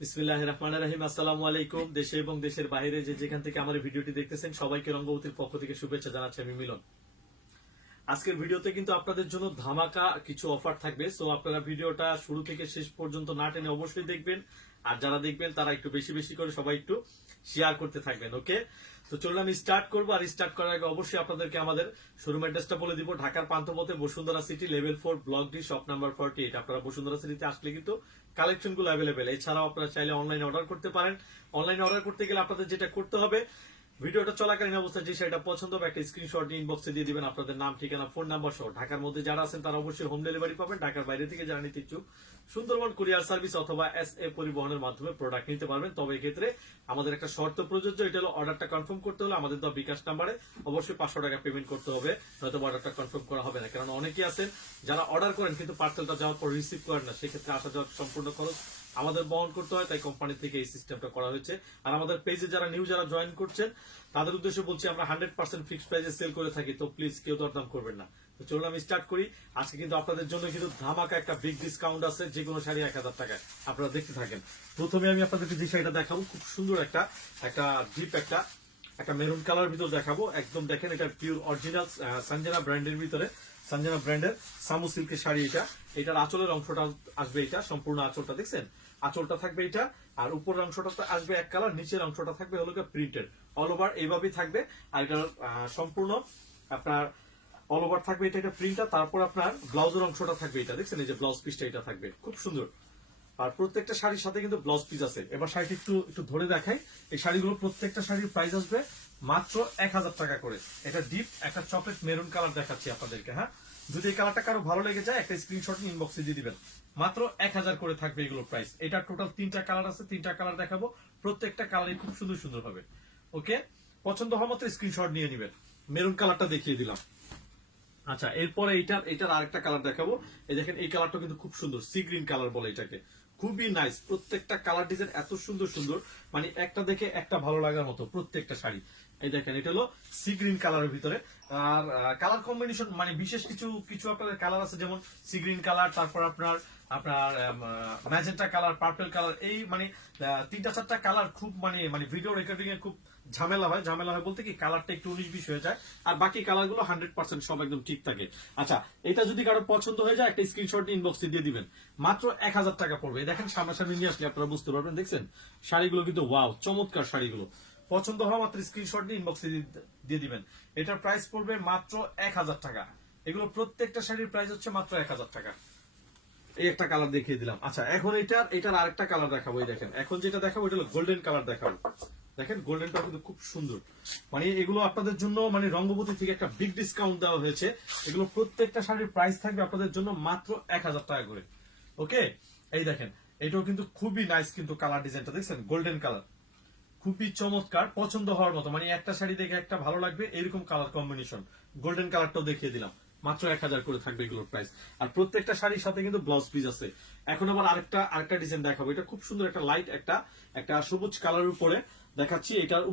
বিসমিল্লাহির রহমানির রহিম। আসসালামু আলাইকুম। দেশে এবং দেশের বাইরে যে যেখান থেকে আমার ভিডিওটি দেখতেছেন সবাইকে রঙ্গবতীর পক্ষ থেকে শুভেচ্ছা জানাচ্ছি আমি মিলন। আজকের ভিডিওতে কিন্তু আপনাদের জন্য ধামাকা কিছু অফার থাকবে, সো আপনারা ভিডিওটা শুরু থেকে শেষ পর্যন্ত না টেনে অবশ্যই দেখবেন। আর যারা দেখবেন তারা একটু বেশি বেশি করে সবাই একটু শেয়ার করতে থাকবেন। ওকে, তো চলুন আমি স্টার্ট করবো। আর স্টার্ট করার আগে অবশ্যই আপনাদেরকে আমাদের শোরুম অ্যাড্রেসটা বলে দিব। ঢাকার পান্থপথে Bashundhara city level 4 block D shop number 48। আপনারা বসুন্ধরা সিটিতে আসলে কিন্তু কালেকশন গুলো অ্যাভেলেবেল। এছাড়াও আপনারা চাইলে অনলাইনে অর্ডার করতে পারেন। অনলাইনে অর্ডার করতে গেলে আপনাদের যেটা করতে হবে, ভিডিওটা চলাকালীন অবস্থায় যে শাড়িটা পছন্দ হবে একটা স্ক্রিনশট নিয়ে ইনবক্সে দিয়ে দিবেন আপনাদের নাম, ঠিকানা, ফোন নাম্বার সহ। ঢাকার মধ্যে যারা আছেন তারা অবশ্যই হোম ডেলিভারি পাবেন। ঢাকার বাইরে থেকে যারা নিতে ইচ্ছুক সুন্দরবন কুরিয়ার সার্ভিস অথবা SA পরিবহনের মাধ্যমে প্রোডাক্ট নিতে পারবেন। তবে এক্ষেত্রে আমাদের একটা শর্ত প্রযোজ্য, এটা হলো অর্ডারটা কনফার্ম করতে হলে আমাদের দেওয়া বিকাশ নাম্বারে অবশ্যই 500 টাকা পেমেন্ট করতে হবে, নয়তো অর্ডারটা কনফার্ম করা হবে না। কারণ অনেকেই আছেন যারা অর্ডার করেন কিন্তু পার্সেলটা যাওয়ার পর রিসিভ করেন না, সেক্ষেত্রে আসা যাওয়ার সম্পূর্ণ খরচ আমাদের বহন করতে হয়। তাই কোম্পানি থেকে এই সিস্টেমটা করা হয়েছে। আর আমাদের পেজে যারা যারা জয়েন করছেন তাদের উদ্দেশ্যে বলছি, আমরা 100% ফিক্সড প্রাইসে সেল করে থাকি, তো প্লিজ কেউ দরদাম করবেন না। তো চলুন আমি স্টার্ট করি। আজকে কিন্তু আপনাদের জন্য কিন্তু ধামাকা একটা বিগ ডিসকাউন্ট আছে, যে কোনো শাড়ি 1000 টাকায়। আপনারা দেখতে থাকেন। প্রথমে আমি আপনাদেরকে যে শাড়িটা দেখাবো, খুব সুন্দর একটা ডিপ একটা মেরুন কালার ভিতর দেখাবো। একদম দেখেন, এটা পিওর অরিজিনাল সঞ্জনা ব্র্যান্ডের ভিতরে, সঞ্জনা ব্র্যান্ডের সামু সিল্কের শাড়ি। এটার আঁচলের অংশটা আসবে, এটা সম্পূর্ণ আঁচলটা দেখছেন, আঁচলটা থাকবে এটা। আর উপরের অংশটা আসবে এক কালার, নিচের অংশটা থাকবে হলো প্রিন্টেড অল ওভার, এইভাবেই থাকবে। আর এটা সম্পূর্ণ আপনার অল ওভার থাকবে, এটা প্রিন্টটা। তারপর আপনার ব্লাউজের অংশটা থাকবে, এটা দেখছেন, এই যে ব্লাউজ পিসটা এটা থাকবে খুব সুন্দর। আর প্রত্যেকটা শাড়ির সাথে কিন্তু ব্লাউজ পিস আছে। এবার শাড়িটি একটু ধরে দেখাই। এই শাড়িগুলো প্রত্যেকটা শাড়ির প্রাইস আসবে মাত্র 1000 টাকা করে। এটা ডিপ একটা চকলেট মেরুন কালার দেখাচ্ছি আপনাদেরকে। হ্যাঁ, যদি এই কালারটা কারো ভালো লেগে যায় একটা স্ক্রিনশট নিয়ে ইনবক্সে দিয়ে দিবেন। মাত্র 1000 করে থাকবে এগুলোর প্রাইস। এটা টোটাল 3টা কালার আছে, 3টা কালার দেখাবো। প্রত্যেকটা কালারই খুব সুন্দর সুন্দর হবে। ওকে, পছন্দ হওয়ার মতো স্ক্রিনশট নিয়ে নিবেন। মেরুন কালারটা দেখিয়ে দিলাম। আচ্ছা, এরপরে এটার আরেকটা কালার দেখাবো। এই দেখেন, এই কালারটা কিন্তু খুব সুন্দর, সি গ্রিন কালার বলে এটাকে। খুবই নাইস, প্রত্যেকটা কালার ডিজাইন এত সুন্দর সুন্দর, মানে একটা দেখে একটা ভালো লাগার মতো প্রত্যেকটা শাড়ি। এই দেখেন, এটা হলো সি গ্রিন কালারের ভিতরে। আর কালার কম্বিনেশন মানে বিশেষ কিছু কিছু আপনাদের কালার আছে, যেমন সি গ্রিন কালার, তারপর আপনার আপনার ম্যাজেন্টা কালার, পার্পল কালার, এই মানে 3-4টা কালার খুব মানে ভিডিও রেকর্ডিং এ খুব ঝামেলা হয় বলতে কি কালারটা একটু 19-20 হয়ে যায়। আর বাকি কালারগুলো 100% সব একদম ঠিক থাকে। আচ্ছা, এটা যদি কারো পছন্দ হয়ে যায় একটা স্ক্রিনশট ইনবক্সে দিয়ে দিবেন। মাত্র 1000 টাকা পড়বে। দেখেন, সামনাসামনি নিয়ে আসলে আপনারা বুঝতে পারবেন। দেখছেন শাড়িগুলো কিন্তু ওয়াও, চমৎকার শাড়িগুলো। পছন্দ হওয়া মাত্র স্ক্রিনশট নিয়ে ইনবক্সে দিয়ে দিবেন। এটার প্রাইস পড়বে মাত্র 1000 টাকা। এগুলো প্রত্যেকটা শাড়ির প্রাইস হচ্ছে মাত্র 1000 টাকা। এই একটা কালার দেখিয়ে দিলাম। আচ্ছা, এখন এটার আরেকটা কালার দেখাবো। এই দেখেন, এখন যেটা দেখাবো এটা হলো গোল্ডেন কালার দেখাবো। দেখেন, গোল্ডেনটা কিন্তু খুব সুন্দর। মানে এগুলো আপনাদের জন্য মানে রঙ্গবতী থেকে একটা বিগ ডিসকাউন্ট দেওয়া হয়েছে। এগুলো প্রত্যেকটা শাড়ির প্রাইস থাকবে আপনাদের জন্য মাত্র 1000 টাকা করে। ওকে, এই দেখেন, এটাও কিন্তু খুবই নাইস, কিন্তু কালার ডিজাইনটা দেখছেন, গোল্ডেন কালার, খুবই চমৎকার, পছন্দ হওয়ার মতো। মানে একটা শাড়ি দেখে একটা ভালো লাগবে এরকম কালার কম্বিনেশন। গোল্ডেন কালারটাও দেখিয়ে দিলাম। মাত্র 1000 করে থাকবে এগুলোর প্রাইস। আর প্রত্যেকটা শাড়ির সাথে কিন্তু ব্লাউজ পিস আছে। এখন আবার আরেকটা ডিজাইন দেখাবো। এটা খুব সুন্দর, একটা লাইট একটা সবুজ কালারের উপরে দেখাচ্ছি। এটার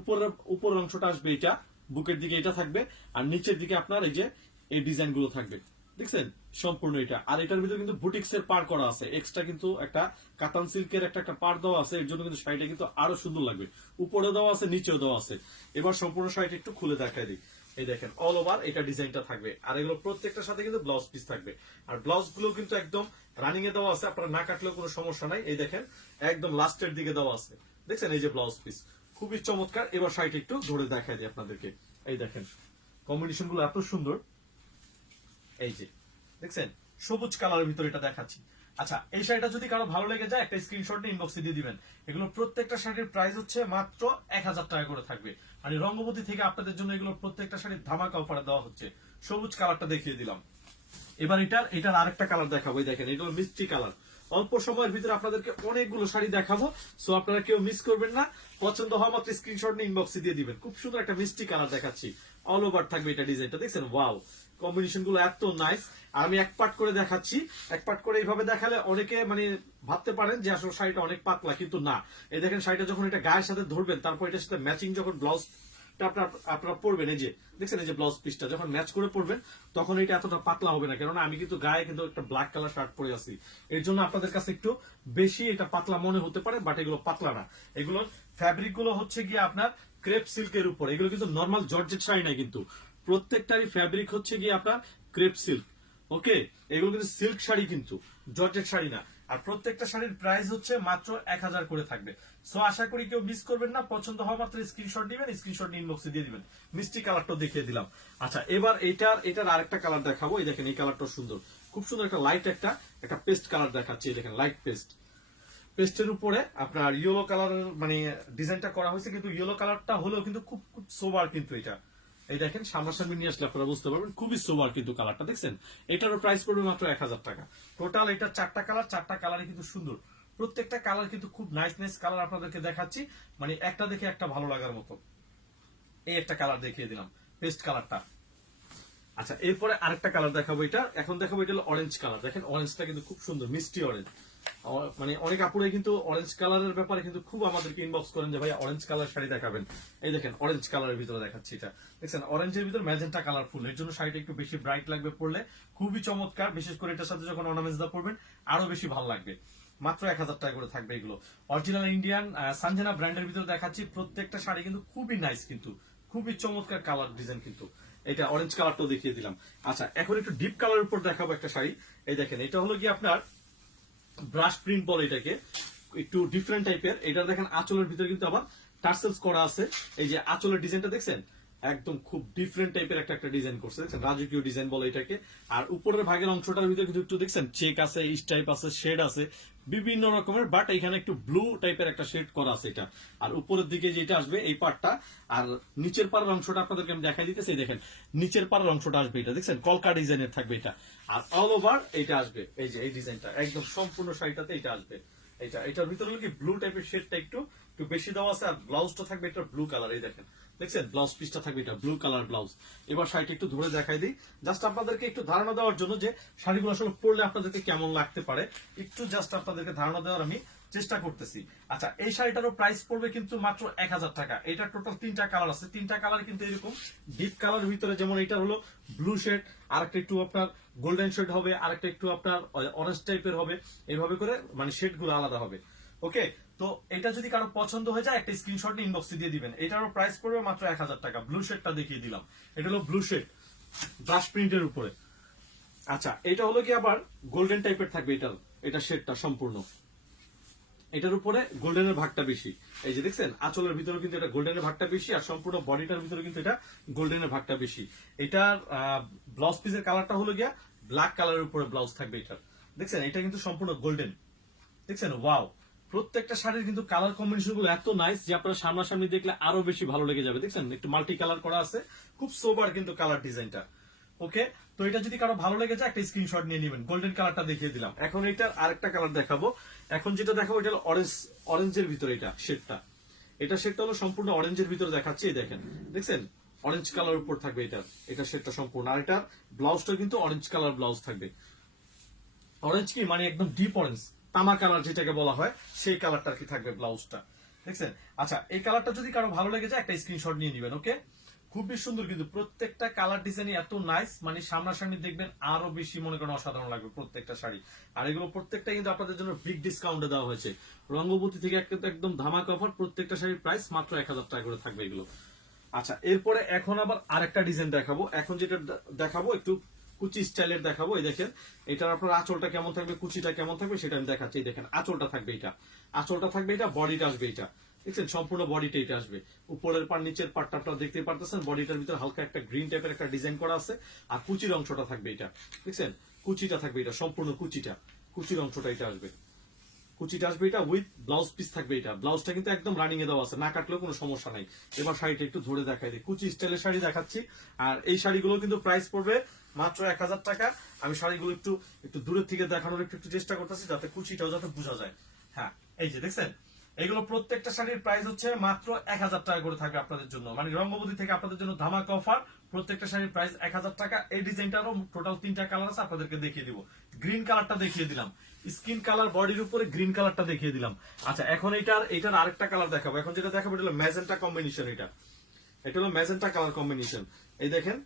উপরের অংশটা আসবে, এটা বুকের দিকে এটা থাকবে। আর নিচের দিকে আপনার এই যে এই ডিজাইন গুলো থাকবে, দেখছেন সম্পূর্ণ এটা। আর এটার ভিতরে কিন্তু বুটিক্স এর পার করা আছে, এক্সট্রা কিন্তু একটা কাতান সিল্কের একটা পার দেওয়া আছে। এর জন্য কিন্তু শাড়িটা কিন্তু আরো সুন্দর লাগবে। উপরে দেওয়া আছে, নিচেও দেওয়া আছে। এবার সম্পূর্ণ শাড়িটা একটু খুলে দেখাই দিই। এই দেখেন, অল ওভার এটা ডিজাইনটা থাকবে। আর এগুলো প্রত্যেকটার সাথে কিন্তু ব্লাউজ পিস থাকবে। আর ব্লাউজ গুলো কিন্তু একদম রানিং এ দেওয়া আছে, আপনারা না কাটলেও কোনো সমস্যা নাই। এই দেখেন, একদম লাস্টের দিকে দেওয়া আছে, দেখছেন, এই যে ব্লাউজ পিস খুবই চমৎকার। এবার শাড়িটা একটু ধরে দেখাই দিই আপনাদেরকে। এই দেখেন, কম্বিনেশন গুলো এত সুন্দর। এই যে দেখছেন, সবুজ কালারের ভিতরে এটা দেখাচ্ছি। আচ্ছা, এই শাড়িটা যদি কারো ভালো লেগে যায় একটা স্ক্রিনশট নিয়ে ইনবক্সে দিয়ে দিবেন। এগুলো প্রত্যেকটা শাড়ির প্রাইস হচ্ছে মাত্র 1000 টাকা করে থাকবে। মানে রঙ্গবতী থেকে আপনাদের জন্য এগুলো প্রত্যেকটা শাড়ির ধামাকা অফারে দেওয়া হচ্ছে। সবুজ কালারটা দেখিয়ে দিলাম। এবার এটার আরেকটা কালার দেখাবো। এই দেখেন, এটা হলো মিষ্টি কালার। অল্প সময়ের ভিতরে আপনাদেরকে অনেকগুলো শাড়ি দেখাবো, সো আপনারা কেউ মিস করবেন না। পছন্দ হওয়া মাত্র স্ক্রিনশট নিয়ে ইনবক্সে দিয়ে দিবেন। খুব সুন্দর একটা মিষ্টি কালার দেখাচ্ছি, অল ওভার থাকবে এটা ডিজাইনটা, দেখছেন ওয়াও, কম্বিনেশন গুলো এত নাইস। আর আমি এক পার্ট করে দেখাচ্ছি। এক পার্ট করে এইভাবে দেখালে অনেকে মানে ভাবতে পারেন যে আসলে শাড়িটা অনেক পাতলা, কিন্তু না। এই দেখেন, শাড়িটা যখন এটা গায়ের সাথে ধরবেন, তারপর এটার সাথে ম্যাচিং যখন ব্লাউজ আপনার আপনারা পরবেন, এই যে দেখছেন এই যে ব্লাউজ পিসটা যখন ম্যাচ করে পরবেন তখন এটা এতটা পাতলা হবে না, কেননা আমি কিন্তু গায়ে কিন্তু একটা ব্ল্যাক কালার শার্ট পরে আছি, এর জন্য আপনাদের কাছে একটু বেশি এটা পাতলা মনে হতে পারে, বাট এগুলো পাতলা না। এগুলো ফ্যাব্রিক গুলো হচ্ছে গিয়ে আপনার ক্রেপ সিল্কের উপর, এগুলো কিন্তু নর্মাল জর্জেট শাড়ি নাই, কিন্তু প্রত্যেকটারই ফ্যাব্রিক হচ্ছে গিয়ে আপনার ক্রেপ সিল্ক। ওকে, এগুলো কিন্তু সিল্ক শাড়ি, কিন্তু জর্জেট শাড়ি না। আর প্রত্যেকটা শাড়ির প্রাইস হচ্ছে মাত্র 1000 করে থাকবে। সো আশা করি কেউ মিস করবেন না, পছন্দ হওয়া মাত্র স্ক্রিনশট দিবেন, স্ক্রিনশট ইনবক্সে দিয়ে দিবেন। মিষ্টি কালারটা দেখিয়ে দিলাম। আচ্ছা, এবার এটার আরেকটা কালার দেখাবো। এই দেখেন এই কালারটা সুন্দর, খুব সুন্দর একটা লাইট একটা পেস্ট কালার দেখাচ্ছি। এই দেখেন লাইট পেস্টের উপরে আপনার ইয়েলো কালার মানে ডিজাইনটা করা হয়েছে, কিন্তু ইয়েলো কালারটা হলেও কিন্তু খুব খুব সোবার, কিন্তু এটা এই দেখেন সামনাসামনি নিয়ে আসলে আপনারা বুঝতে পারবেন খুবই সোবার কিন্তু কালারটা দেখছেন। এটারও প্রাইস পড়বে মাত্র 1000 টাকা। টোটাল এটা চারটা কালারই কিন্তু সুন্দর, প্রত্যেকটা কালার কিন্তু খুব নাইস কালার আপনাদেরকে দেখাচ্ছি, মানে একটা দেখে একটা ভালো লাগার মতো। এই একটা কালার দেখিয়ে দিলাম, পেস্ট কালারটা। আচ্ছা, এরপরে আরেকটা কালার দেখাবো। এটা এখন দেখাবো, এটা হলো অরেঞ্জ কালার। দেখেন অরেঞ্জটা কিন্তু খুব সুন্দর, মিষ্টি অরেঞ্জ। মানে অনেক আপুরে কিন্তু অরেঞ্জ কালারের ব্যাপারে কিন্তু খুব আমাদেরকে ইনবক্স করেন যে ভাই অরেঞ্জ কালার শাড়ি দেখাবেন। এই দেখেন অরেঞ্জ কালারের ভিতরে দেখাচ্ছি এটা, দেখছেন অরেঞ্জের ভিতরে ম্যাজেন্টা কালারফুল, এর জন্য শাড়িটা একটু বেশি ব্রাইট লাগবে পরলে, খুবই চমৎকার। বিশেষ করে এটার সাথে যখন অর্নামেন্টস দা পরবেন আরো বেশি ভালো লাগবে। মাত্র 1000 টাকা করে থাকবে এগুলো। অরিজিনাল ইন্ডিয়ান সানজানা ব্র্যান্ডের ভিতরে দেখাচ্ছি, প্রত্যেকটা শাড়ি কিন্তু খুবই নাইস, কিন্তু খুবই চমৎকার কালার ডিজাইন। কিন্তু এটা অরেঞ্জ কালারটাও দেখিয়ে দিলাম। আচ্ছা, এখন একটু ডিপ কালারের উপর দেখাবো একটা শাড়ি। এই দেখেন এটা হলো কি আপনার ব্রাশ প্রিন্ট বলে এটাকে, একটু ডিফারেন্ট টাইপের। এটা দেখেন আঁচলের ভিতরে কিন্তু আবার টার্সেলস করা আছে। এই যে আঁচলের ডিজাইনটা দেখছেন, একদম খুব ডিফারেন্ট টাইপের একটা ডিজাইন করছে, দেখছেন রাজকীয় ডিজাইন বলে এটাকে। আর উপরের ভাগের অংশটার ভিতরে কিন্তু একটু দেখছেন চেক আছে, ইস টাইপ আছে, শেড আছে বিভিন্ন রকমের, বাট এখানে একটু ব্লু টাইপের একটা শেড করা আছে এটা। আর উপরের দিকে যেটা আসবে এই পার্টটা, আর নিচের পাড়ের অংশটা আপনাদেরকে আমি দেখাই দিতেছি। দেখেন নিচের পাড়ের অংশটা আসবে এটা, দেখছেন কলকা ডিজাইনের থাকবে এটা। আর অল ওভার এটা আসবে এই যে এই ডিজাইনটা, একদম সম্পূর্ণ শাড়িটাতে এটা আসবে। এটার ভিতরে কি ব্লু টাইপের শেডটা একটু একটু বেশি দেওয়া আছে, আর ব্লাউজটা থাকবে এটা ব্লু কালার। এই দেখেন দেখছেন ব্লাউজ পিসটা থাকবে এটা ব্লু কালার ব্লাউজ। এবার শাড়িটা একটু ধরে দেখাই দিই, জাস্ট আপনাদেরকে একটু ধারণা দেওয়ার জন্য যে শাড়িগুলো আসলে পরলে আপনাদেরকে কেমন লাগতে পারে, একটু জাস্ট আপনাদেরকে ধারণা দেওয়ার আমি চেষ্টা করতেছি। আচ্ছা, এই শাড়িটারও প্রাইস পড়বে কিন্তু মাত্র 1000 টাকা। এটা টোটাল 3টা কালার আছে, 3টা কালার কিন্তু এরকম ডিপ কালার ভিতরে, যেমন এটা হলো ব্লু শেড, আরেকটা একটু আপনার গোল্ডেন শেড হবে, আরেকটা একটু আপনার অরেঞ্জ টাইপের হবে, এইভাবে করে মানে শেড গুলো আলাদা হবে। ওকে, তো এটা যদি কারো পছন্দ হয়ে যায় একটা স্ক্রিনশট নিয়ে ইনবক্সে দিয়ে দিবেন। এটারও প্রাইস পড়বে মাত্র 1000 টাকা। ব্লু শেডটা দেখিয়ে দিলাম, এটা হলো ব্লু শেড ব্রাশ প্রিন্টের উপরে। আচ্ছা, এটা হলো কি আবার গোল্ডেন টাইপের থাকবে এটা শেডটা সম্পূর্ণ, এটার উপরে গোল্ডেনের ভাগটা বেশি। এই যে দেখছেন আঁচলের ভিতরে কিন্তু এটা গোল্ডেনের ভাগটা বেশি, আর সম্পূর্ণ বডিটার ভিতরে কিন্তু এটা গোল্ডেনের ভাগটা বেশি। এটার ব্লাউজ পিসের কালারটা হলো গিয়া ব্ল্যাক কালারের উপরে ব্লাউজ থাকবে এটার, দেখছেন এটা কিন্তু সম্পূর্ণ গোল্ডেন, দেখছেন ওয়াও। প্রত্যেকটা শাড়ির কিন্তু কালার কম্বিনেশন গুলো এত নাইস যে আপনারা সামনাসামনি দেখলে আরো বেশি ভালো লেগে যাবে। দেখছেন একটু মাল্টি কালার করা আছে, খুব সোবার কিন্তু কালার ডিজাইনটা। ওকে, তো এটা যদি কারো ভালো লেগে যায় একটা স্ক্রিনশট নিয়ে নেবেন। গোল্ডেন কালারটা দেখিয়ে দিলাম। এখন এটার আরেকটা কালার দেখাবো। এখন যেটা দেখাবো এটা হলো অরেঞ্জের ভিতরে এটা শেডটা হলো সম্পূর্ণ অরেঞ্জের ভিতরে দেখাচ্ছি। এই দেখেন দেখছেন অরেঞ্জ কালার উপর থাকবে এটা শেডটা সম্পূর্ণ, আর এটার ব্লাউজটা কিন্তু অরেঞ্জ কালার ব্লাউজ থাকবে। অরেঞ্জ কি মানে একদম ডিপ অরেঞ্জ, তামা কালার যেটাকে বলা হয়, সেই কালারটা কি থাকবে ব্লাউজটা, দেখছেন। আচ্ছা, এই কালারটা যদি কারো ভালো লেগে যায় একটা স্ক্রিনশট নিয়ে নেবেন। ওকে, খুবই সুন্দর কিন্তু প্রত্যেকটা কালার ডিজাইন এত নাইস, মানে সামনাসামনি দেখবেন আরো বেশি মনে করেন অসাধারণ লাগবে প্রত্যেকটা শাড়ি। আর এগুলো প্রত্যেকটা কিন্তু আপনাদের জন্য বিগ ডিসকাউন্টে দেওয়া হয়েছে রঙ্গবতী থেকে, একদম ধামাকা অফার। প্রত্যেকটা শাড়ির প্রাইস মাত্র 1000 টাকা করে থাকবে এগুলো। আচ্ছা, এরপরে এখন আবার আরেকটা ডিজাইন দেখাবো। এখন যেটা দেখাবো একটু কুচি স্টাইলের দেখাবো। এই দেখেন এটার আপনার আঁচলটা কেমন থাকবে, কুচিটা কেমন থাকবে সেটা আমি দেখাচ্ছি। এই দেখেন আঁচলটা থাকবে এটা, বডিটা আসবে এটা, দেখছেন সম্পূর্ণ বডিটা এটা আসবে। উপরের পার নিচের পার্টটা আপনারা দেখতে পারতেছেন, বডিটার ভিতরে হালকা একটা গ্রিন টাইপের একটা ডিজাইন করা আছে। আর কুচির অংশটা থাকবে এটা, দেখছেন কুচিটা থাকবে এটা, সম্পূর্ণ কুচির অংশটা এটা আসবে। কুচিটা আসবে এটা উইথ ব্লাউজ পিস থাকবে এটা। ব্লাউজটা কিন্তু একদম রানিং এ দেওয়া আছে, না কাটলেও কোনো সমস্যা নাই। এবার শাড়িটা একটু ধরে দেখাই দিই, কুচি স্টাইলের শাড়ি দেখাচ্ছি। আর এই শাড়িগুলো কিন্তু প্রাইস পড়বে মাত্র 1000 টাকা। আমি শাড়িগুলো একটু একটু দূরের থেকে দেখানোর একটু চেষ্টা করতেছি যাতে কুচিটাও যাতে বোঝা যায়। হ্যাঁ, এই যে দেখছেন এগুলো প্রত্যেকটা শাড়ির প্রাইস হচ্ছে মাত্র 1000 টাকা করে থাকবে আপনাদের জন্য, মানে রঙ্গবতী থেকে আপনাদের জন্য ধামাকা অফার। প্রত্যেকটা শাড়ির প্রাইস 1000 টাকা। এই ডিজাইনটারও টোটাল 3টা কালার আছে, আপনাদেরকে দেখিয়ে দিব। গ্রিন কালারটা দেখিয়ে দিলাম, স্কিন কালার বডির উপরে গ্রিন কালারটা দেখিয়ে দিলাম। আচ্ছা, এখন এটার আরেকটা কালার দেখাবো। এখন যেটা দেখাবো এটা হলো ম্যাজেন্টা কম্বিনেশন। এটা হলো ম্যাজেন্টা কালার কম্বিনেশন। এই দেখেন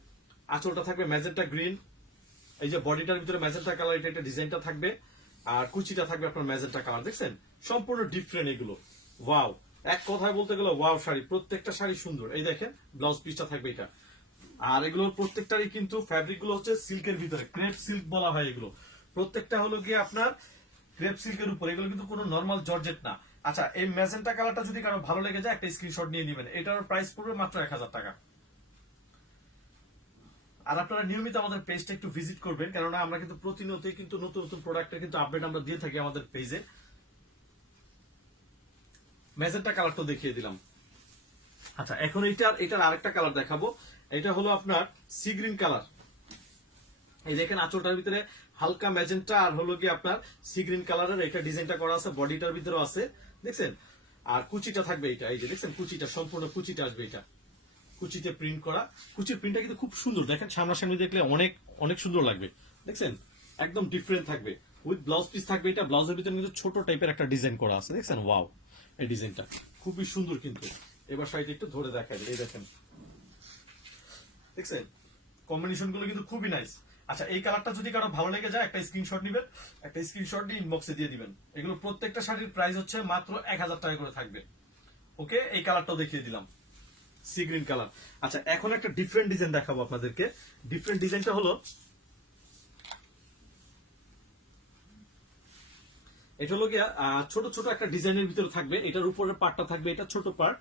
আঁচলটা থাকবে ম্যাজেন্টা গ্রিন, এই যে বডিটার ভিতরে ম্যাজেন্টা কালার এটা ডিজাইনটা থাকবে, আর কুচিটা থাকবে আপনার ম্যাজেন্টা কালার। দেখছেন সম্পূর্ণ ডিফারেন্ট এগুলো। ওয়াও, এক কথায় বলতে গেলে ওয়াও শাড়ি, প্রত্যেকটা শাড়ি সুন্দর। এই দেখেন ব্লাউজ পিসটা থাকবে এটা। আর এগুলো প্রত্যেকটারই কিন্তু ফ্যাব্রিক গুলো হচ্ছে সিল্কের ভিতরে, ক্রেপ সিল্ক বলা হয় এগুলো। প্রত্যেকটা হলো গিয়ে আপনার ক্রেপ সিল্কের উপর, এগুলো কিন্তু কোনো নর্মাল জর্জেট না। আচ্ছা, এই ম্যাজেন্টা কালারটা যদি কারো ভালো লেগে যায় একটা স্ক্রিনশট নিয়ে নেবেন, এটার প্রাইস পড়বে মাত্র 1000 টাকা। আর আপনারা নিয়মিত আমাদের পেজটা একটু ভিজিট করবেন, কেননা আমরা কিন্তু প্রতিনিয়তই কিন্তু নতুন নতুন প্রোডাক্টের কিন্তু আপডেট আমরা দিয়ে থাকি আমাদের পেজে। ম্যাজেন্টা কালারটা দেখিয়ে দিলাম। আচ্ছা, এখন এটার আরেকটা কালার দেখাবো। এটা হলো আপনার সি গ্রিন কালার। এই দেখেন আঁচলটার ভিতরে হালকা ম্যাজেন্টা আর হলো কি আপনার সি গ্রিন কালারের এটা ডিজাইনটা করা আছে, বডিটার ভিতরেও আছে দেখছেন। আর কুচিটা থাকবে এটা, এই যে দেখছেন কুচিটা, সম্পূর্ণ কুচিটা আসবে এটা, কুচিতে প্রিন্ট করা। কুচির প্রিন্টটা কিন্তু খুব সুন্দর, দেখেন সামনাসামনি দেখলে অনেক অনেক সুন্দর লাগবে। দেখছেন একদম ডিফারেন্ট থাকবে, উইথ ব্লাউজ পিস থাকবে এটা। ব্লাউজের ভিতরে কিন্তু ছোট টাইপের একটা ডিজাইন করা আছে, দেখছেন ওয়াও, এই ডিজাইনটা খুবই সুন্দর কিন্তু। এবার শাড়িটা একটু ধরে দেখাই, এই দেখেন দেখছেন কম্বিনেশন গুলো কিন্তু খুবই নাইস। আচ্ছা, এই কালারটা যদি কারো ভালো লেগে যায় একটা স্ক্রিনশট নেবেন, একটা স্ক্রিনশট দিয়ে ইনবক্সে দিয়ে দিবেন। এগুলো প্রত্যেকটা শাড়ির প্রাইস হচ্ছে মাত্র 1000 টাকা করে থাকবে। ওকে, এই কালারটাও দেখিয়ে দিলাম, সি গ্রিন কালার। আচ্ছা, এখন একটা ডিফারেন্ট ডিজাইন দেখাবো আপনাদেরকে। ডিফারেন্ট ডিজাইনটা হলো এটা হলো গিয়া ছোট ছোট একটা ডিজাইনের ভিতরে থাকবে। এটার উপরের পার্টটা থাকবে এটা ছোট পার্ট,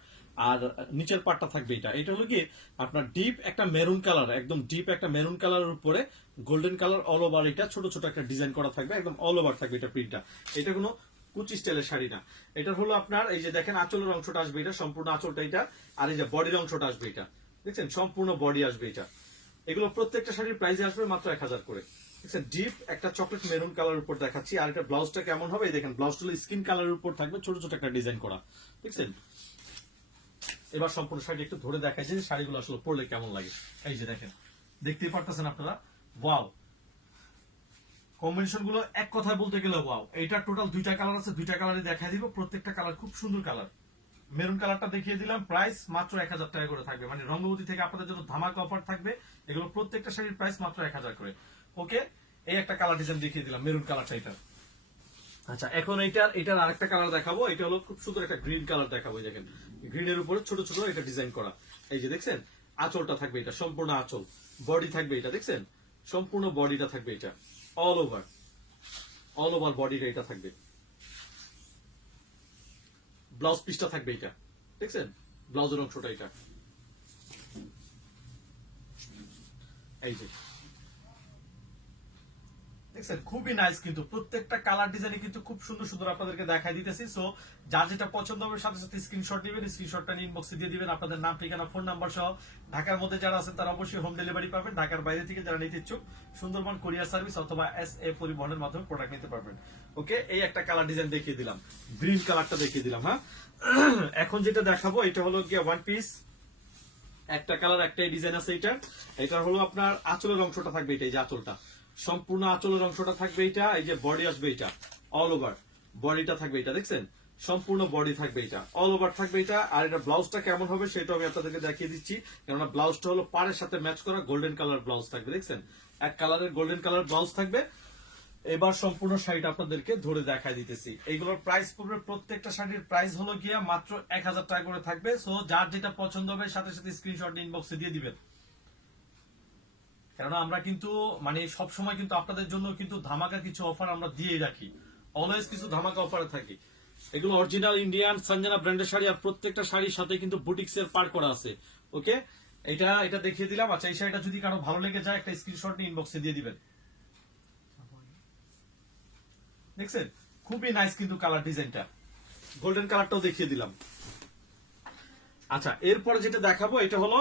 আর নিচের পার্টটা থাকবে এটা। এটা হলো কি আপনার ডিপ একটা মেরুন কালার, একদম ডিপ একটা মেরুন কালারের উপরে গোল্ডেন কালার অল ওভার এটা ছোট ছোট একটা ডিজাইন করা থাকবে, একদম অল ওভার থাকবে এটা প্রিন্টটা। এটা কোনো কুচি স্টাইলের শাড়ি না। এটা হলো আপনার এই যে দেখেন আঁচলের অংশটা আসবে এটা, সম্পূর্ণ আঁচলটা এটা, আর এই যে বডির অংশটা আসবে এটা, দেখছেন সম্পূর্ণ বডি আসবে এটা। এগুলো প্রত্যেকটা শাড়ির প্রাইসে আসবে মাত্র 1000 করে। দেখছেন ডিপ একটা চকলেট মেরুন কালার উপর দেখাচ্ছি। আর এটা ব্লাউজটা কেমন হবে দেখেন, ব্লাউজটা স্কিন কালারের উপর থাকবে, ছোট ছোট একটা ডিজাইন করা, দেখছেন। এবার সম্পূর্ণ শাড়ি একটু ধরে দেখাচ্ছি যে শাড়িগুলো আসলে পরলে কেমন লাগে। এই যে দেখেন, দেখতেই পারতেছেন আপনারা, ওয়াও কম্বিনেশন গুলো এক কথায় বলতে গেলে ওয়াও। এটা টোটাল দুইটা কালার আছে, দুইটা কালারই দেখাই দিব। প্রত্যেকটা কালার খুব সুন্দর কালার। মেরুন কালারটা দেখিয়ে দিলাম, প্রাইস মাত্র 1000 টাকা করে থাকবে। মানে রঙ্গবতী থেকে আপনাদের জন্য ধামাকা অফার থাকবে। এগুলো প্রত্যেকটা শাড়ির প্রাইস মাত্র 1000 করে। ওকে, এই একটা কালার ডিজাইন দেখিয়ে দিলাম, মেরুন কালারটা এটা। আচ্ছা, এখন এটার আরেকটা কালার দেখাবো। এটা হলো খুব সুন্দর একটা গ্রিন কালার দেখাবো। দেখেন গ্রিনের উপরে ছোট ছোট এটা ডিজাইন করা। এই যে দেখছেন আঁচলটা থাকবে এটা, সম্পূর্ণ আঁচল, বডি থাকবে এটা, দেখছেন সম্পূর্ণ বডিটা থাকবে এটা, অল ওভার বডিটা এটা থাকবে। ব্লাউজ পিসটা থাকবে এটা, দেখছেন ব্লাউজের অংশটা এটা, এই যে দেখছেন খুবই নাইস। কিন্তু প্রত্যেকটা কালার ডিজাইনে কিন্তু খুব সুন্দর সুন্দর আপনাদেরকে দেখাই দিতেছি। সো যার যেটা পছন্দ হবে সাথে সাথে স্ক্রিনশট নেবেন, স্ক্রিনশটটা ইনবক্সে দিয়ে দিবেন আপনাদের নাম, ঠিকানা, ফোন নাম্বার সহ। ঢাকার মধ্যে যারা আছেন তারা অবশ্যই হোম ডেলিভারি পাবেন। ঢাকার বাইরে থেকে যারা নিতে ইচ্ছুক সুন্দরবন কুরিয়ার সার্ভিস অথবা SA পরিবহনের মাধ্যমে প্রোডাক্ট নিতে পারবেন। ওকে, এই একটা কালার ডিজাইন দেখিয়ে দিলাম, গ্রিন কালারটা দেখিয়ে দিলাম। হ্যাঁ, এখন যেটা দেখাবো এটা হলো গিয়া ওয়ান পিস, একটা কালার একটাই ডিজাইন আছে এটা। এটা হলো আপনার আঁচলের অংশটা থাকবে এটা, এই যে আঁচলটা, সম্পূর্ণ আঁচলের অংশটা থাকবে এটা। এই যে বডি আসবে এটা, অল ওভার বডিটা থাকবে এটা, দেখছেন সম্পূর্ণ বডি থাকবে এটা, অল ওভার থাকবে এটা। আর এটা ব্লাউজটা কেমন হবে সেটা আমি আপনাদেরকে দেখিয়ে দিচ্ছি, কেননা ব্লাউজটা হলো পাড়ের সাথে ম্যাচ করা গোল্ডেন কালার ব্লাউজ থাকবে, দেখছেন এক কালারের গোল্ডেন কালার ব্লাউজ থাকবে। এবার সম্পূর্ণ শাড়িটা আপনাদেরকে ধরে দেখাই দিতেছি। এইগুলোর প্রাইস পড়বে, প্রত্যেকটা শাড়ির প্রাইস হলো গিয়া মাত্র 1000 টাকা করে থাকবে। সো যার যেটা পছন্দ হবে সাথে সাথে স্ক্রিনশট ইনবক্সে দিয়ে দিবেন। কেননা আমরা কিন্তু মানে সব সময় কিন্তু আপনাদের জন্য কিন্তু ধামাকা কিছু অফার আমরা দিয়ে রাখি, অলওয়েজ কিছু ধামাকা অফারে থাকি। এগুলো অরিজিনাল ইন্ডিয়ান সঞ্জনা ব্র্যান্ডের শাড়ি, আর প্রত্যেকটা শাড়ির সাথে কিন্তু বুটিক্স এর পার করা আছে। ওকে, এটা দেখিয়ে দিলাম। আচ্ছা, এই শাড়িটা যদি কারো ভালো লেগে যায় একটা স্ক্রিনশট নিয়ে ইনবক্সে দিয়ে দিবেন। দেখছেন খুবই নাইস কিন্তু কালার ডিজাইনটা, গোল্ডেন কালারটাও দেখিয়ে দিলাম। আচ্ছা, এরপরে যেটা দেখাবো এটা হলো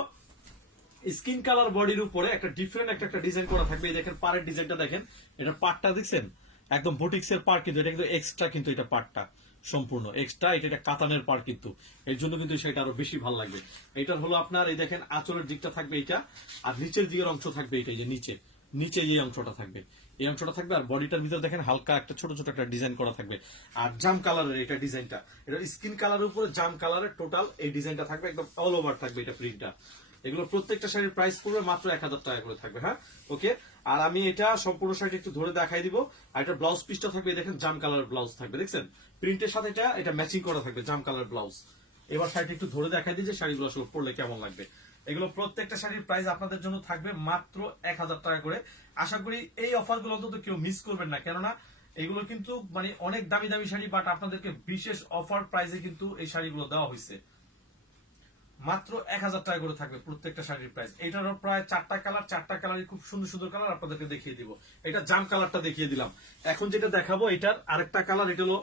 স্কিন কালার বডির উপরে একটা ডিফারেন্ট একটা ডিজাইন করা থাকবে। এই দেখেন পাড়ের ডিজাইনটা দেখেন, এটা পাটটা দেখছেন একদম বুটিক্স এর পার, কিন্তু এটা কিন্তু এক্সট্রা, কিন্তু এটা পাটটা সম্পূর্ণ এক্সট্রা, এটা কাতানের পার কিন্তু, এর জন্য কিন্তু সেটা আরো বেশি ভালো লাগবে। এটা হলো আপনার এই দেখেন আঁচলের দিকটা থাকবে এটা, আর নিচের দিকের অংশ থাকবে এটা, এই যে নিচে যে অংশটা থাকবে এই অংশটা থাকবে, আর বডিটার ভিতরে দেখেন হালকা একটা ছোট ছোট একটা ডিজাইন করা থাকবে। আর জাম কালারের এটা ডিজাইনটা, এটা স্কিন কালারের উপরে জাম কালারের টোটাল এই ডিজাইনটা থাকবে, একদম অল ওভার থাকবে এটা প্রিন্টটা। এগুলো প্রত্যেকটা শাড়ির প্রাইস পড়বে মাত্র 1000 টাকা করে থাকবে। হ্যাঁ, ওকে। আর আমি এটা সম্পূর্ণ শাড়ি একটু ধরে দেখাই দিব। আর এটা ব্লাউজ পিসটা থাকবে, দেখেন জাম কালারের ব্লাউজ থাকবে, দেখছেন প্রিন্টের সাথে এটা ম্যাচিং করা থাকবে জাম কালার ব্লাউজ। এবার শাড়িটা একটু ধরে দেখাই দিই যে শাড়িগুলো আসলে পরলে কেমন লাগবে। এগুলো প্রত্যেকটা শাড়ির প্রাইস আপনাদের জন্য থাকবে মাত্র 1000 টাকা করে। আশা করি এই অফার গুলো অন্তত কেউ মিস করবেন না, কেননা এগুলো কিন্তু মানে অনেক দামি দামি শাড়ি, বাট আপনাদেরকে বিশেষ অফার প্রাইসে কিন্তু এই শাড়িগুলো দেওয়া হয়েছে। মাত্র 1000 টাকা করে থাকবে প্রত্যেকটা শাড়ির প্রাইস। এটারও প্রায় 4টা কালার, 4টা কালারই খুব সুন্দর সুন্দর কালার আপনাদেরকে দেখিয়ে দিব। এটা জাম কালারটা দেখিয়ে দিলাম। এখন যেটা দেখাবো এটার আরেকটা কালার, এটা হলো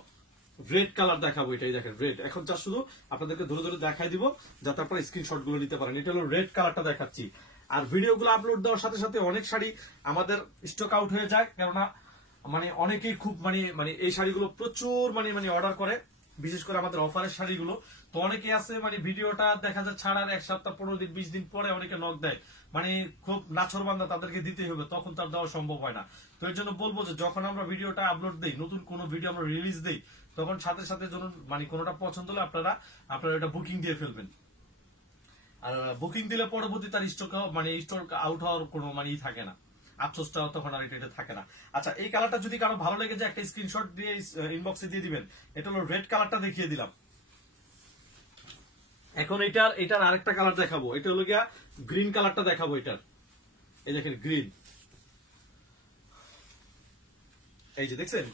রেড কালার দেখাবো। এটাই দেখেন রেড। এখন যা শুধু আপনাদেরকে ধরে ধরে দেখাই দিব যাতে আপনারা স্ক্রিনশট গুলো নিতে পারেন। এটা হলো রেড কালারটা দেখাচ্ছি। আর ভিডিওগুলো আপলোড দেওয়ার সাথে সাথে অনেক শাড়ি আমাদের স্টক আউট হয়ে যায়, কেননা মানে অনেকেই খুব মানে মানে এই শাড়িগুলো প্রচুর মানে মানে অর্ডার করে, বিশেষ করে আমাদের অফারের শাড়িগুলো। তো অনেকে আছে মানে ভিডিওটা দেখা যায় ছাড়ার 1 সপ্তাহ 15 দিন 20 দিন পরে অনেকে নক দেয়, মানে খুব নাছরবান্ধা তাদেরকে দিতেই হবে, তখন তার দেওয়া সম্ভব হয় না। তো এর জন্য বলবো যে যখন আমরা ভিডিওটা আপলোড দেই, নতুন কোনো ভিডিও আমরা রিলিজ দেই, তখন সাথে সাথে যখন মানে কোনোটা পছন্দ হলে আপনারা এটা বুকিং দিয়ে ফেলবেন। আর বুকিং দিলে পরবর্তী তার স্টক মানে স্টক আউট হওয়ার কোনো মানেই থাকে না, আফসোসটা তখন আর এটা থাকে না। আচ্ছা, এই কালারটা যদি কারো ভালো লেগে যায় একটা স্ক্রিনশট দিয়ে ইনবক্সে দিয়ে দিবেন। এটা হলো রেড কালারটা দেখিয়ে দিলাম। এখন এটার আরেকটা কালার দেখাবো, এটা হলো গিয়া গ্রিন কালারটা দেখাবো। এটার এই দেখেন গ্রিন, এই যে দেখছেন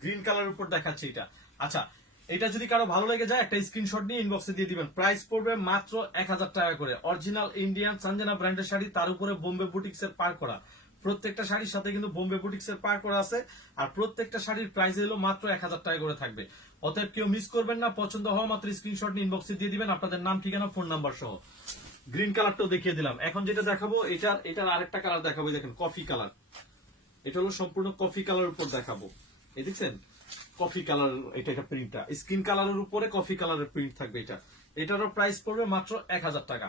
গ্রিন কালার উপর দেখাচ্ছে এটা। আচ্ছা, এটা যদি কারো ভালো লেগে যায় একটা স্ক্রিনশট নিয়ে ইনবক্সে দিয়ে দিবেন। প্রাইস পড়বে মাত্র 1000 টাকা করে। অরিজিনাল ইন্ডিয়ান সঞ্জনা ব্র্যান্ডের শাড়ি, তার উপরে বোম্বে বুটিক্স এর পার করা। প্রত্যেকটা শাড়ির সাথে কিন্তু বোম্বে বুটিক্স এর পার করা আছে। আর প্রত্যেকটা শাড়ির প্রাইস হলো মাত্র 1000 টাকা করে থাকবে। অতএব কেউ মিস করবেন না, পছন্দ হওয়া মাত্র স্ক্রিনশট নিয়ে ইনবক্সে দিয়ে দিবেন আপনাদের নাম, ঠিকানা, ফোন নাম্বার সহ। গ্রিন কালারটাও দেখিয়ে দিলাম। এখন যেটা দেখাবো এটার আরেকটা কালার দেখাবো, দেখেন কফি কালার। এটা হলো সম্পূর্ণ কফি কালার উপর দেখাবো। এই দেখছেন কফি কালার, এটা প্রিন্টটা স্কিন কালারের উপরে কফি কালারের প্রিন্ট থাকবে। এটারও প্রাইস পড়বে মাত্র 1000 টাকা।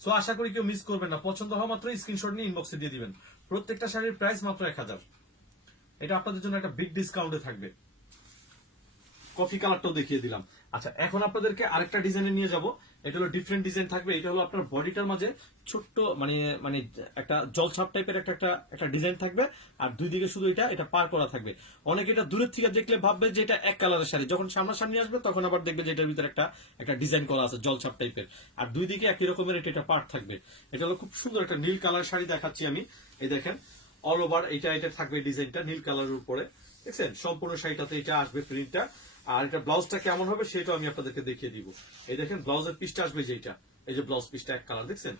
সো আশা করি কেউ মিস করবেন না, পছন্দ হওয়া মাত্র স্ক্রিনশট নিয়ে ইনবক্সে দিয়ে দিবেন। প্রত্যেকটা শাড়ির প্রাইস মাত্র 1000। এটা আপনাদের জন্য একটা বিগ ডিসকাউন্টে থাকবে। কফি কালারটাও দেখিয়ে দিলাম। আচ্ছা, এখন আপনাদেরকে আরেকটা ডিজাইনে নিয়ে যাব। এটা হলো ডিফারেন্ট ডিজাইন থাকবে। এটা হলো আপনার বডিটার মাঝে ছোট্ট মানে মানে একটা জলছাপ টাইপের একটা ডিজাইন থাকবে, আর দুই দিকে শুধু এটা পার করা থাকবে। অনেকে এটা দূরের থেকে দেখলে ভাববে যে এটা এক কালারের শাড়ি, যখন সামনাসামনি আসবে তখন আবার দেখবে যে এটার ভিতরে একটা ডিজাইন করা আছে জলছাপ টাইপের, আর দুই দিকে একই রকমের এটা পার্ট থাকবে। এটা হলো খুব সুন্দর একটা নীল কালার শাড়ি দেখাচ্ছি আমি। এই দেখেন অল ওভার এটা থাকবে ডিজাইনটা নীল কালারের উপরে, দেখছেন সম্পূর্ণ শাড়িটাতে এটা আসবে প্রিন্টটা। আর এটা ব্লাউজটা কেমন হবে সেটাও আমি আপনাদেরকে দেখিয়ে দিব। এই দেখেন ব্লাউজের পিসটা আসবে যেটা, এই যে ব্লাউজ পিসটা এক কালার, দেখছেন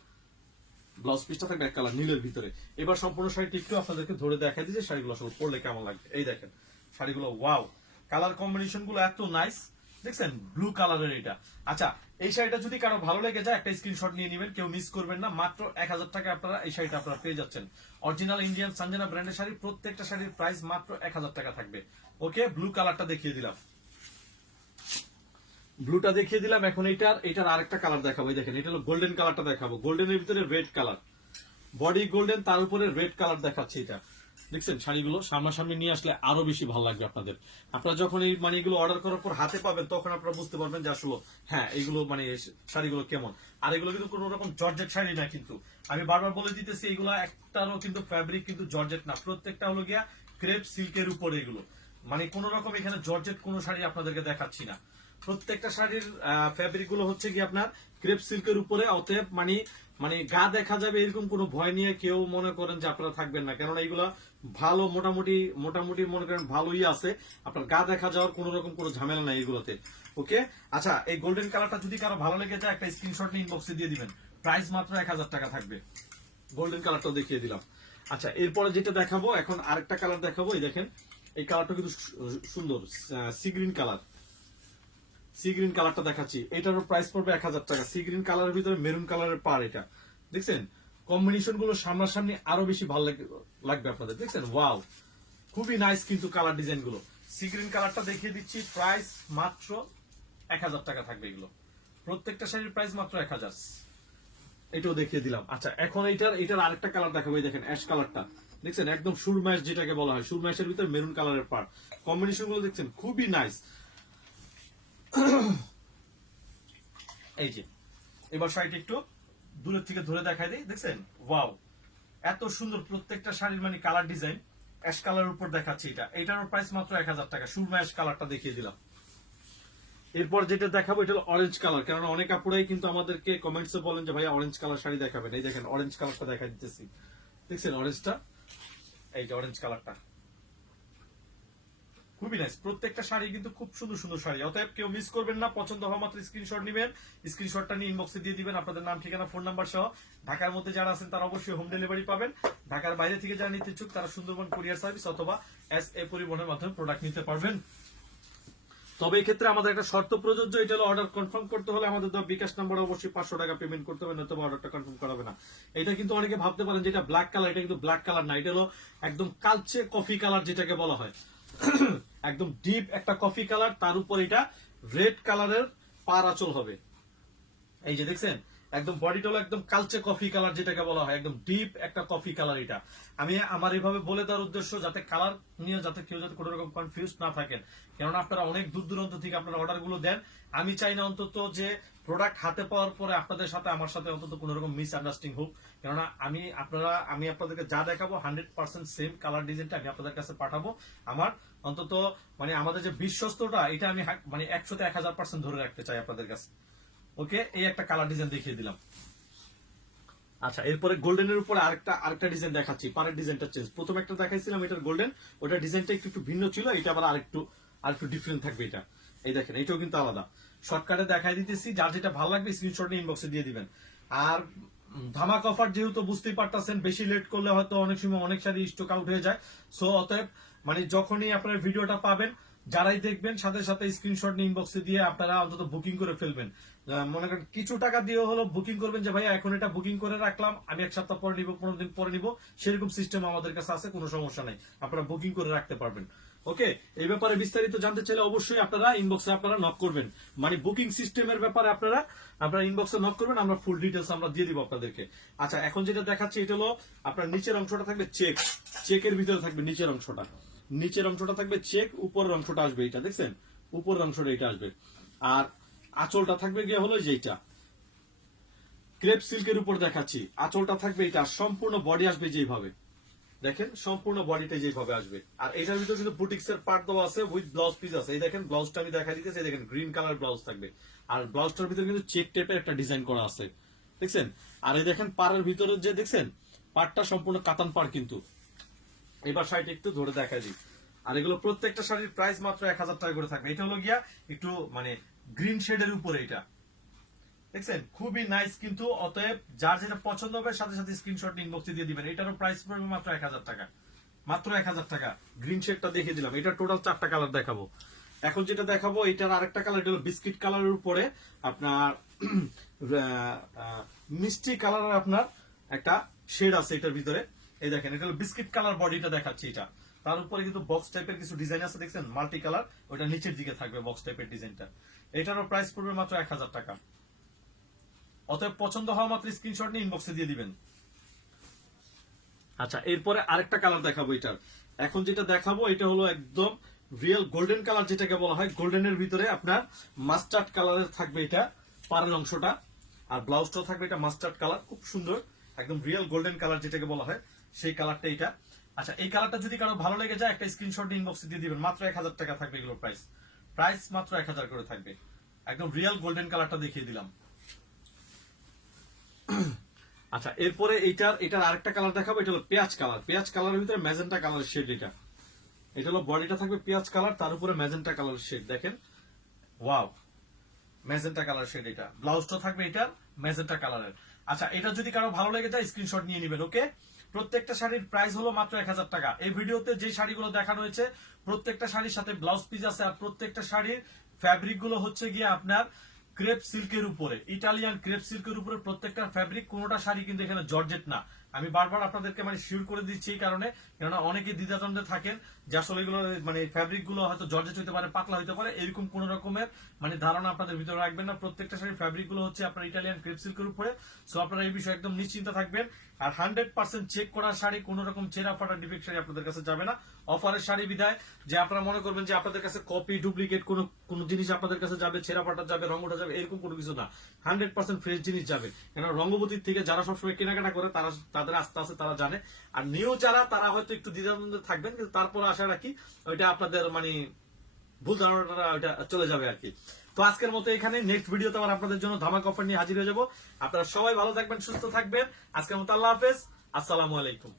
ব্লাউজ পিসটা থাকবে এক কালার নীলের ভিতরে। এবার সম্পূর্ণ শাড়িটি একটু আপনাদেরকে ধরে দেখাই দিই যে শাড়িগুলো আসলে পরলে কেমন লাগবে। এই দেখেন শাড়িগুলো, ওয়াও, কালার কম্বিনেশন গুলো এত নাইস, দেখছেন ব্লু কালারের এটা। আচ্ছা, এই শাড়িটা যদি কারো ভালো লেগে যায় একটা স্ক্রিনশট নিয়ে নেবেন, কেউ মিস করবেন না। মাত্র 1000 টাকা আপনারা এই শাড়িটা আপনারা পেয়ে যাচ্ছেন। অরিজিনাল ইন্ডিয়ান সঞ্জনা ব্র্যান্ডের শাড়ি, প্রত্যেকটা শাড়ির প্রাইস মাত্র 1000 টাকা থাকবে। ওকে, ব্লু কালারটা দেখিয়ে দিলাম, ব্লুটা দেখিয়ে দিলাম। এখন এটার আরেকটা কালার দেখাবো। দেখেন এটা হলো গোল্ডেন কালারটা দেখাবো। গোল্ডেনের ভিতরে রেড কালার, বডি গোল্ডেন, তার উপরে রেড কালার দেখাচ্ছে এটা। দেখছেন শাড়িগুলো সামনাসামনি নিয়ে আসলে আরো বেশি ভালো লাগবে আপনাদের। আপনারা যখন এই মানে এগুলো অর্ডার করার পর হাতে পাবেন তখন আপনারা বুঝতে পারবেন যে আসলে হ্যাঁ এইগুলো মানে শাড়িগুলো কেমন। আর এগুলো কিন্তু কোন রকম জর্জেট শাড়ি না, কিন্তু আমি বারবার বলে দিতেছি এগুলো একটারও কিন্তু ফ্যাব্রিক কিন্তু জর্জেট না, প্রত্যেকটা হলো গিয়া ক্রেপ সিল্কের উপরে এগুলো। মানে কোন রকম এখানে জর্জেট কোন শাড়ি আপনাদেরকে দেখাচ্ছি না। প্রত্যেকটা শাড়ির ফ্যাব্রিক গুলো হচ্ছে কি আপনার ক্রেপ সিল্কের উপরে। অতএব মানে মানে গা দেখা যাবে এরকম কোনো ভয় নিয়ে কেউ মনে করেন যে আপনারা থাকবেন না, কেননা এইগুলা ভালো মোটামুটি মোটামুটি মনে করেন ভালোই আছে, আপনার গা দেখা যাওয়ার কোন রকম কোনো ঝামেলা নাই এগুলোতে। ওকে, আচ্ছা, এই গোল্ডেন কালারটা যদি কারো ভালো লেগে যায় একটা স্ক্রিনশট নিয়ে ইনবক্সে দিয়ে দিবেন। প্রাইস মাত্র 1000 টাকা থাকবে। গোল্ডেন কালারটাও দেখিয়ে দিলাম। আচ্ছা, এরপরে যেটা দেখাবো এখন আরেকটা কালার দেখাবো। এই দেখেন এই কালারটা কিন্তু সুন্দর, sea green colour. Sea green কালারটা দেখাচ্ছি, এটারও প্রাইস পড়বে 1000 টাকা। সি গ্রিন কালারের ভিতরে মেরুন কালারের পার, এটা দেখছেন কম্বিনেশন গুলো সামনাসামনি আরো বেশি ভালো লাগবে আপনাদের। দেখছেন ওয়াও, খুবই নাইস কিন্তু কালার ডিজাইন গুলো। সি গ্রিন কালারটা দেখিয়ে দিচ্ছি, প্রাইস মাত্র 1000 টাকা থাকবে। এগুলো প্রত্যেকটা শাড়ির প্রাইস মাত্র 1000। এটাও দেখিয়ে দিলাম। আচ্ছা, এখন এটার আরেকটা কালার দেখাবো। এই দেখেন অ্যাশ কালারটা, দেখছেন একদম সুরমাইশ যেটাকে বলা হয়, সুরমাইশের ভিতরে মেরুন কালারের পার্ট, কম্বিনেশন গুলো দেখছেন খুবই নাইস। এই যে এবার শাড়িটা একটু দূরের থেকে ধরে দেখাই দিই, দেখছেন ওয়াও এত সুন্দর প্রত্যেকটা শাড়ির মানে কালার ডিজাইন অ্যাশ কালারের উপর দেখাচ্ছি। এটার প্রাইস মাত্র 1000 টাকা। সুরমা অ্যাশ কালারটা দেখিয়ে দিলাম। এরপর যেটা দেখাবো এটা হলো অরেঞ্জ কালার, কারণ অনেক আপুরাই কিন্তু আমাদেরকে কমেন্টসে বলেন যে ভাইয়া অরেঞ্জ কালার শাড়ি দেখাবেন। এই দেখেন অরেঞ্জ কালারটা দেখা দিতেছি, দেখছেন অরেঞ্জটা, এই যে অরেঞ্জ কালারটা খুবই নাইস। প্রত্যেকটা শাড়ি কিন্তু খুব সুন্দর সুন্দর শাড়ি, অতএব কেউ মিস করবেন না। পছন্দ হওয়া মাত্র স্ক্রিনশট নেবেন, স্ক্রিনশটটা নিয়ে ইনবক্সে দিয়ে দিবেন আপনাদের নাম, ঠিকানা, ফোন নাম্বার সহ। ঢাকার মধ্যে যারা আছেন তারা অবশ্যই হোম ডেলিভারি পাবেন। ঢাকার বাইরে থেকে যারা নিতে ইচ্ছুক তারা সুন্দরবন কুরিয়ার সার্ভিস অথবা SA পরিবহনের মাধ্যমে প্রোডাক্ট নিতে পারবেন। তবে এই ক্ষেত্রে আমাদের একটা শর্ত প্রযোজ্য, এটা হলো অর্ডার কনফার্ম করতে হলে আমাদের বিকাশ নাম্বার অবশ্যই 500 টাকা পেমেন্ট করতে হবে, নয়তো অর্ডারটা কনফার্ম করা হবে না। এটা কিন্তু অনেকে ভাবতে পারেন যেটা ব্ল্যাক কালার, এটা কিন্তু ব্ল্যাক কালার না, এটা হলো একদম কালচে কফি কালার যেটাকে বলা হয়। একদম ডিপ একটা কফি কালার, তার উপর এটা রেড কালারের পার আঁচল হবে। এই যে দেখছেন একদম বডিটা হলো একদম কালচে কফি কালার যেটাকে বলা হয়, একদম ডিপ একটা কফি কালার। এটা আমি আমার এইভাবে বলে দেওয়ার উদ্দেশ্য যাতে কালার নিয়ে যাতে কেউ যাতে কোনো রকম কনফিউজ না থাকেন, কেননা আপনারা অনেক দূর দূরান্ত থেকে আপনারা অর্ডার গুলো দেন। আমি চাই না অন্তত যে প্রোডাক্ট হাতে পাওয়ার পরে আপনাদের সাথে আমার সাথে অন্তত কোনো রকম মিস আন্ডারস্ট্যান্ডিং হোক, কেননা আমি আপনাদেরকে যা দেখাবো 100% সেম কালার ডিজাইনটা আমি আপনাদের কাছে পাঠাবো। আমার অন্তত মানে আমাদের যে বিশ্বস্তটা এটা আমি মানে 100 তে 1000% ধরে রাখতে চাই আপনাদের কাছে। ওকে, এই একটা কালার ডিজাইন দেখিয়ে দিলাম। আচ্ছা, এরপরে গোল্ডেনের উপরে আরেকটা ডিজাইন দেখাচ্ছি। পারের ডিজাইনটা চেঞ্জ, প্রথম একটা দেখাইছিলাম এটার গোল্ডেন, ওটা ডিজাইনটা একটু ভিন্ন ছিল, এটা আবার আরেকটু ডিফারেন্ট থাকবে। এটা এই দেখেন এটাও কিন্তু আলাদা। শর্টকাটে দেখাই দিতেছি, যার যেটা ভালো লাগবে স্ক্রিনশট নিয়ে ইনবক্সে দিয়ে দিবেন। আর ধামাক অফার যেহেতু বুঝতেই পারতেছেন, বেশি লেট করলে হয়তো অনেক সময় অনেক শাড়ি স্টক আউট হয়ে যায়। সো অতএব মানে যখনই আপনার ভিডিওটা পাবেন, যারাই দেখবেন সাথে সাথে স্ক্রিনশট নিয়ে ইনবক্সে দিয়ে আপনারা অন্তত বুকিং করে ফেলবেন। মনে করেন কিছু টাকা দিয়ে হলো বুকিং করবেন, যে ভাইয়া এখন এটা বুকিং করে রাখলাম, আমি 1 সপ্তাহ পরে নিব, 15 দিন পরে নিব, সেরকম সিস্টেম আমাদের কাছে আছে, কোনো সমস্যা নাই, আপনারা বুকিং করে রাখতে পারবেন। ওকে, এই ব্যাপারে বিস্তারিত জানতে চাইলে অবশ্যই আপনারা ইনবক্সে আপনারা নক করবেন, মানে বুকিং সিস্টেমের ব্যাপারে আপনারা ইনবক্সে নক করবেন, আমরা ফুল ডিটেলস আমরা দিয়ে দিব আপনাদেরকে। আচ্ছা, এখন যেটা দেখাচ্ছি এটা হলো আপনার নিচের অংশটা থাকবে চেকের ভিতরে থাকবে নিচের অংশটা থাকবে চেক, উপরের অংশটা আসবে এটা, দেখছেন উপরের অংশটা এটা আসবে। আর আঁচলটা থাকবে গিয়ে হলো যেটা ক্রেপ সিল্কের উপর দেখাচ্ছি, আঁচলটা থাকবে এটা, সম্পূর্ণ বডি আসবে যেভাবে, দেখেন সম্পূর্ণ বডিটা যেভাবে আসবে। আর এটার ভিতরে কিন্তু বুটিক্স এর পার্ট দেওয়া আছে, উইথ ব্লাউজ পিস আছে। এই দেখেন ব্লাউজটা আমি দেখাই দিতেছি, দেখেন গ্রিন কালার ব্লাউজ থাকবে, আর ব্লাউজটার ভিতরে কিন্তু চেক টাইপের একটা ডিজাইন করা আছে, দেখছেন। আর এই দেখেন পাড়ের ভিতরে যে দেখছেন পাড়টা সম্পূর্ণ কাতান পাড় কিন্তু। এবার শাড়িটা একটু ধরে দেখা দিই। আর এগুলো প্রত্যেকটা শাড়ির প্রাইস মাত্র 1000 টাকা করে থাকবে। এটা হলো গিয়া একটু মানে গ্রিন শেডের উপরে, এটা দেখছেন খুবই নাইস কিন্তু। অতএব যার যেটা পছন্দ হবে সাথে সাথে স্ক্রিনশট ইনবক্সে দিয়ে দিবেন। এটারও প্রাইস পড়বে মাত্র 1000 টাকা, মাত্র 1000 টাকা। গ্রিন শেডটা দেখিয়ে দিলাম, এটা টোটাল 4টা কালার দেখাবো। এখন যেটা দেখাবো এটার আরেকটা কালার, এটা হলো বিস্কিট কালারের উপরে আপনার মিষ্টি কালারের আপনার একটা শেড আছে এটার ভিতরে। এই দেখেন এটা হলো বিস্কিট কালার বডিটা দেখাচ্ছি এটা, তার উপরে কিন্তু বক্স টাইপের কিছু ডিজাইন আছে, দেখছেন মাল্টি কালার, ওটা নিচের দিকে থাকবে বক্স টাইপের ডিজাইনটা। এটারও প্রাইস পড়বে মাত্র 1000 টাকা। অতএব পছন্দ হওয়া মাত্র স্ক্রিনশট নিয়ে ইনবক্সে দিয়ে দিবেন। আচ্ছা, এরপরে আরেকটা কালার দেখাবো এটার। এখন যেটা দেখাবো এটা হলো একদম রিয়েল গোল্ডেন কালার যেটাকে বলা হয়, গোল্ডেনের ভিতরে আপনার মাস্টার্ড কালারের থাকবে এটা পাড়ের অংশটা, আর ব্লাউজটাও থাকবে এটা মাস্টার্ড কালার, খুব সুন্দর একদম রিয়েল গোল্ডেন কালার যেটাকে বলা হয় সেই কালারটা এটা। আচ্ছা, এই কালারটা যদি কারো ভালো লেগে যায় একটা স্ক্রিনশট নিয়ে ইনবক্সে দিয়ে দিবেন, মাত্র 1000 টাকা থাকবে এগুলোর প্রাইস মাত্র 1000 করে থাকবে। একদম রিয়েল গোল্ডেন কালারটা দেখিয়ে দিলাম। আচ্ছা, এরপরে এটার আরেকটা কালার দেখাবো, এটা হলো পেঁয়াজ কালারের ভিতরে ম্যাজেন্টা কালারের শেড। এটা হলো বডিটা থাকবে পেঁয়াজ কালার, তার উপরে ম্যাজেন্টা কালারের শেড, দেখেন ওয়াও ম্যাজেন্টা কালার শেড। এটা ব্লাউজটা থাকবে এটার ম্যাজেন্টা কালারের। আচ্ছা, এটা যদি কারো ভালো লেগে যায় স্ক্রিনশট নিয়ে নেবেন। ওকে, প্রত্যেকটা শাড়ির প্রাইস হলো মাত্র 1000 টাকা। এই ভিডিওতে যে শাড়িগুলো দেখানো হয়েছে প্রত্যেকটা শাড়ির সাথে ব্লাউজ পিস আছে, আর প্রত্যেকটা শাড়ির ফ্যাব্রিক গুলো হচ্ছে গিয়ে আপনার ক্রেপ সিল্কের উপরে, ইটালিয়ান ক্রেপ সিল্কের উপরে প্রত্যেকটা ফ্যাব্রিক। কোনোটা শাড়ি কিন্তু এখানে জর্জেট না, আমি বারবার আপনাদেরকে মানে শিওর করে দিচ্ছি এই কারণে, কেননা অনেকে দ্বিধাদ্বন্দ্বে থাকেন যে আসলে এগুলো মানে ফ্যাব্রিক গুলো হয়তো জর্জেট হতে পারে, পাতলা হতে পারে, এরকম কোন রকমের মানে ধারণা আপনাদের ভিতরে রাখবেন না। প্রত্যেকটা শাড়ির ফ্যাব্রিক গুলো হচ্ছে আপনার ইটালিয়ান ক্রেপ সিল্কের উপরে। সো আপনারা এই বিষয়ে একদম নিশ্চিন্ত থাকবেন। আর 100% চেক করা শাড়ি, কোন রকম ছেঁড়া ফাটা ডিফেক্ট শাড়ি আপনাদের কাছে যাবে না। অফারের শাড়ি বিদায় যে আপনারা মনে করবেন যে আপনাদের কাছে কপি ডুপ্লিকেট কোন জিনিস আপনাদের কাছে যাবে, ছেঁড়া ফাটা যাবে, রং ওঠা যাবে, এরকম কোনো কিছু না। 100% ফ্রেশ জিনিস যাবে। কেন রঙ্গবতীর থেকে যারা সবসময় কেনাকাটা করে তারা তাদের আস্তে আস্তে তারা জানে। আর নিউ যারা তারা হয়তো একটু দ্বিধাদ্বন্দ্বে থাকবেন, কিন্তু তারপর আশা রাখি ওইটা আপনাদের মানে ভুল ধারণাটা ওইটা চলে যাবে আর কি। তো আজকের মতো এখানে, নেক্সট ভিডিওতে আবার আপনাদের জন্য ধামাকা অফার নিয়ে হাজির হয়ে যাবো। আপনারা সবাই ভালো থাকবেন, সুস্থ থাকবেন। আজকের মতো আল্লাহ হাফেজ, আসসালামু আলাইকুম।